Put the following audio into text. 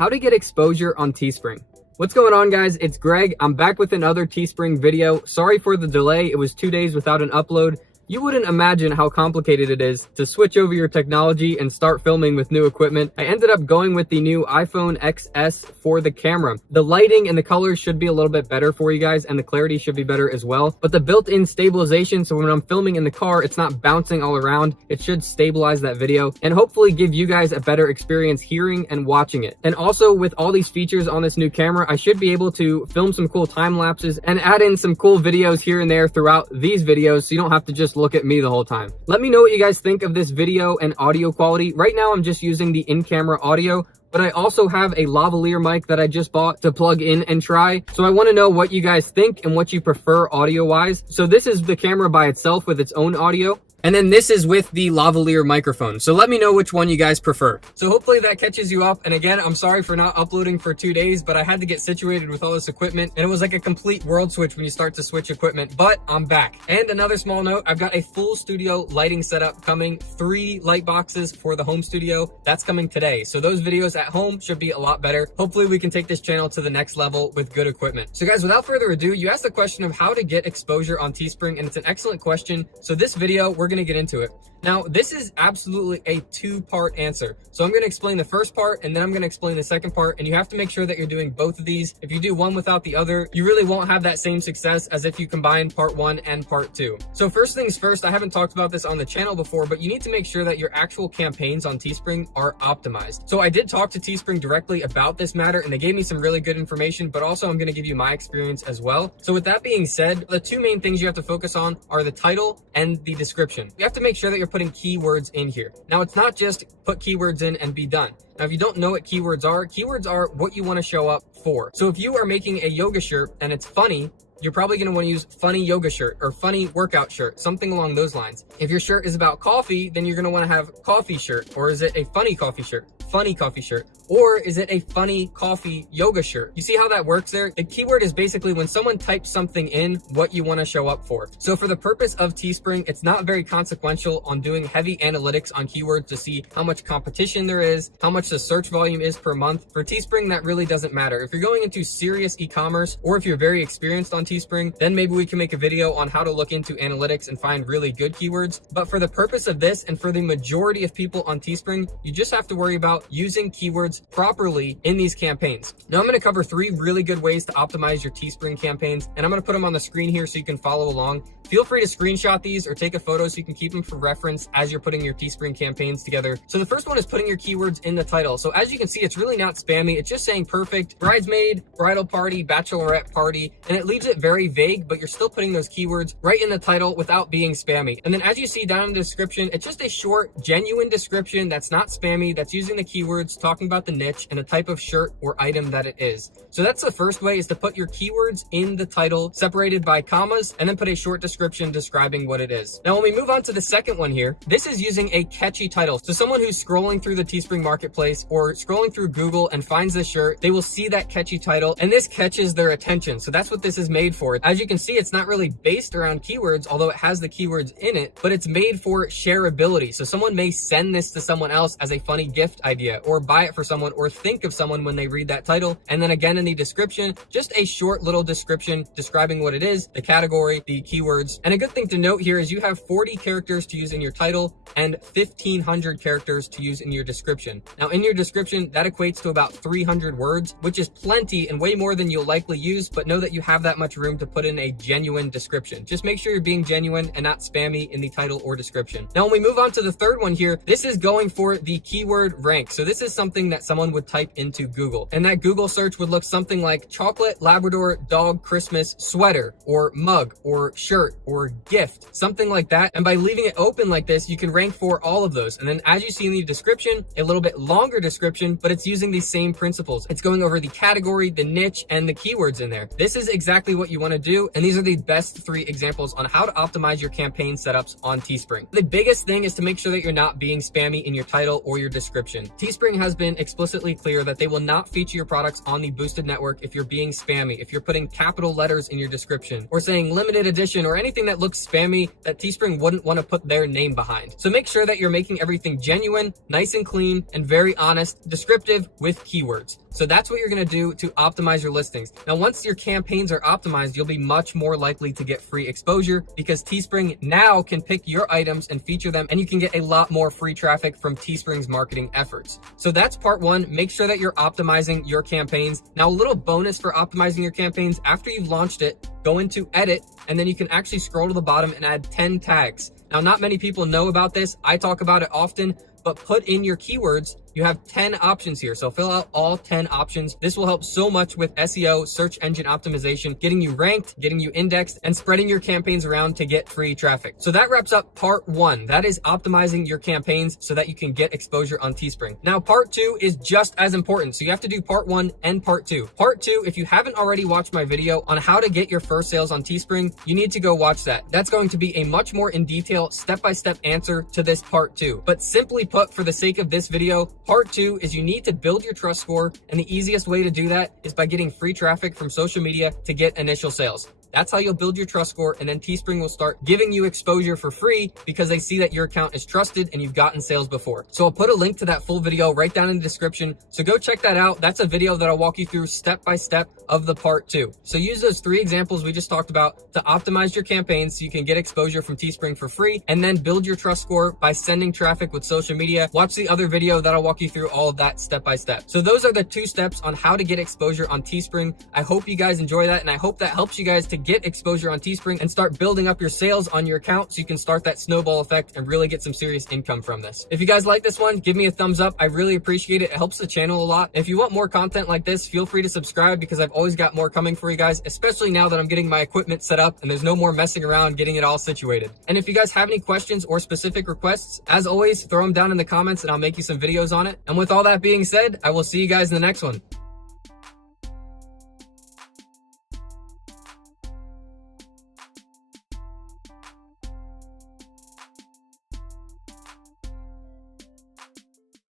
How to get exposure on Teespring. What's going on, guys? It's Greg. I'm back with another Teespring video. Sorry for the delay. It was 2 days without an upload. You wouldn't imagine how complicated it is to switch over your technology and start filming with new equipment. I ended up going with the new iPhone XS for the camera. The lighting and the colors should be a little bit better for you guys, and the clarity should be better as well. But the built-in stabilization, so when I'm filming in the car, it's not bouncing all around. It should stabilize that video and hopefully give you guys a better experience hearing and watching it. And also, with all these features on this new camera, I should be able to film some cool time lapses and add in some cool videos here and there throughout these videos, so you don't have to just look at me the whole time. Let me know what you guys think of this video and audio quality. Right now, I'm just using the in-camera audio, but I also have a lavalier mic that I just bought to plug in and try. So I want to know what you guys think and what you prefer audio-wise. So this is the camera by itself with its own audio. And then this is with the lavalier microphone. So let me know which one you guys prefer. So hopefully that catches you up. And again, I'm sorry for not uploading for 2 days, but I had to get situated with all this equipment. And it was like a complete world switch when you start to switch equipment, but I'm back. And another small note, I've got a full studio lighting setup coming, 3 light boxes for the home studio. That's coming today. So those videos at home should be a lot better. Hopefully we can take this channel to the next level with good equipment. So guys, without further ado, you asked the question of how to get exposure on Teespring, and it's an excellent question. So this video, we're gonna get into it. Now, this is absolutely a 2-part answer. So I'm going to explain the first part, and then I'm going to explain the second part, and you have to make sure that you're doing both of these. If you do one without the other, you really won't have that same success as if you combine part 1 and part 2. So first things first, I haven't talked about this on the channel before, but you need to make sure that your actual campaigns on Teespring are optimized. So I did talk to Teespring directly about this matter, and they gave me some really good information, but also I'm going to give you my experience as well. So with that being said, the 2 main things you have to focus on are the title and the description. You have to make sure that you're putting keywords in here. Now, it's not just put keywords in and be done. Now, if you don't know what keywords are what you want to show up for. So if you are making a yoga shirt and it's funny, you're probably going to want to use funny yoga shirt or funny workout shirt, something along those lines. If your shirt is about coffee, then you're going to want to have coffee shirt. Or is it a funny coffee shirt? Funny coffee shirt. Or is it a funny coffee yoga shirt? You see how that works there? The keyword is basically when someone types something in, what you want to show up for. So for the purpose of Teespring, it's not very consequential on doing heavy analytics on keywords to see how much competition there is, how much the search volume is per month. For Teespring, that really doesn't matter. If you're going into serious e-commerce, or if you're very experienced on Teespring, then maybe we can make a video on how to look into analytics and find really good keywords. But for the purpose of this, and for the majority of people on Teespring, you just have to worry about using keywords properly in these campaigns. Now I'm going to cover 3 really good ways to optimize your Teespring campaigns, and I'm going to put them on the screen here so you can follow along. Feel free to screenshot these or take a photo so you can keep them for reference as you're putting your Teespring campaigns together. So the first one is putting your keywords in the title. So as you can see, it's really not spammy. It's just saying perfect, bridesmaid, bridal party, bachelorette party, and it leaves it very vague, but you're still putting those keywords right in the title without being spammy. And then as you see down in the description, it's just a short, genuine description that's not spammy, that's using the keywords, talking about the niche and the type of shirt or item that it is. So that's the first way, is to put your keywords in the title, separated by commas, and then put a short description describing what it is. Now, when we move on to the second one here, this is using a catchy title. So someone who's scrolling through the Teespring marketplace or scrolling through Google and finds this shirt, they will see that catchy title, and this catches their attention. So that's what this is made for. As you can see, it's not really based around keywords, although it has the keywords in it, but it's made for shareability. So someone may send this to someone else as a funny gift idea, or buy it for someone, or think of someone when they read that title. And then again in the description, just a short little description describing what it is, the category, the keywords. And a good thing to note here is you have 40 characters to use in your title and 1,500 characters to use in your description. Now in your description, that equates to about 300 words, which is plenty and way more than you'll likely use, but know that you have that much room to put in a genuine description. Just make sure you're being genuine and not spammy in the title or description. Now when we move on to the third one here, this is going for the keyword rank. So this is something that someone would type into Google, and that Google search would look something like chocolate Labrador dog Christmas sweater, or mug, or shirt, or gift, something like that. And by leaving it open like this, you can rank for all of those. And then as you see in the description, a little bit longer description, but it's using these same principles. It's going over the category, the niche, and the keywords in there. This is exactly what you want to do, and these are the best 3 examples on how to optimize your campaign setups on Teespring. The biggest thing is to make sure that you're not being spammy in your title or your description. Teespring has been explicitly clear that they will not feature your products on the boosted network if you're being spammy, if you're putting capital letters in your description, or saying limited edition, or anything that looks spammy that Teespring wouldn't want to put their name behind. So make sure that you're making everything genuine, nice and clean, and very honest, descriptive with keywords. So that's what you're going to do to optimize your listings. Now, once your campaigns are optimized, you'll be much more likely to get free exposure because Teespring now can pick your items and feature them, and you can get a lot more free traffic from Teespring's marketing efforts. So that's part one. Make sure that you're optimizing your campaigns. Now, a little bonus for optimizing your campaigns: after you've launched it, go into edit, and then you can actually scroll to the bottom and add 10 tags. Now, not many people know about this. I talk about it often, but put in your keywords. You have 10 options here. So fill out all 10 options. This will help so much with SEO, search engine optimization, getting you ranked, getting you indexed, and spreading your campaigns around to get free traffic. So that wraps up part one. That is optimizing your campaigns so that you can get exposure on Teespring. Now, part two is just as important. So you have to do part one and part two. Part two, if you haven't already watched my video on how to get your first sales on Teespring, you need to go watch that. That's going to be a much more in detail, step-by-step answer to this part two. But simply put, for the sake of this video, part two is you need to build your trust score, and the easiest way to do that is by getting free traffic from social media to get initial sales. That's how you'll build your trust score, and then Teespring will start giving you exposure for free because they see that your account is trusted and you've gotten sales before. So I'll put a link to that full video right down in the description. So go check that out. That's a video that I'll walk you through step by step of the part two. So use those 3 examples we just talked about to optimize your campaigns so you can get exposure from Teespring for free, and then build your trust score by sending traffic with social media. Watch the other video that'll walk you through all of that step by step. So those are the 2 steps on how to get exposure on Teespring. I hope you guys enjoy that, and I hope that helps you guys to get exposure on Teespring and start building up your sales on your account so you can start that snowball effect and really get some serious income from this. If you guys like this one, give me a thumbs up. I really appreciate it. It helps the channel a lot. If you want more content like this, feel free to subscribe because I've always got more coming for you guys, especially now that I'm getting my equipment set up and there's no more messing around getting it all situated. And if you guys have any questions or specific requests, as always, throw them down in the comments and I'll make you some videos on it. And with all that being said, I will see you guys in the next one.